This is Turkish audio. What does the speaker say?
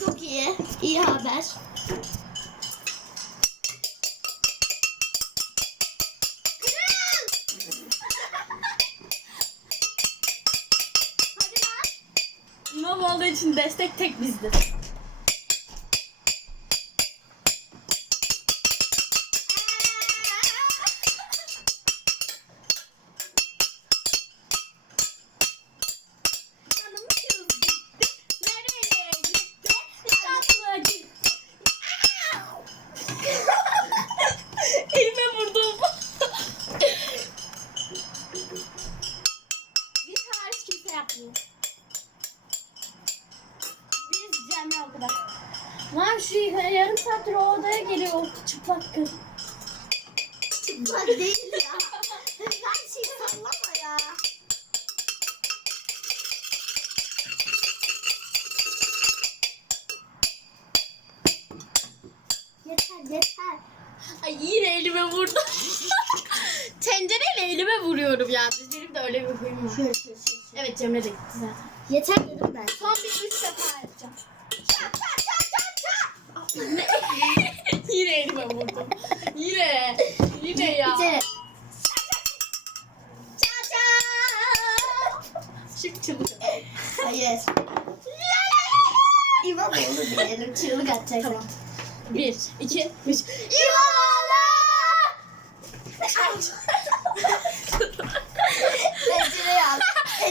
Çok iyi. İyi haber. Hadi lan. İmamoğlu için destek tek bizdir. Yapmıyor. Biz Cemre o kadar. Lan şu yarım saattir o odaya geliyor o çıplak kız. Çıplak değil ya. Her şeyi sallama ya. Yeter yeter. Ay yine elime vurdu. Tencereyle elime vuruyorum ya. De öyle bir huyum var. Şöyle şöyle şöyle. Evet Cemre de gitti zaten. Yeter dedim ben. Son bir üç defa yapacağım. yine elime vurdum. Yine. Yine ya. Bitir. Şimdi çabuk. Hayır. İmamoğlu diyelim. Çığlık atacaksın. Tamam. Bir, iki, üç. İmamoğlu!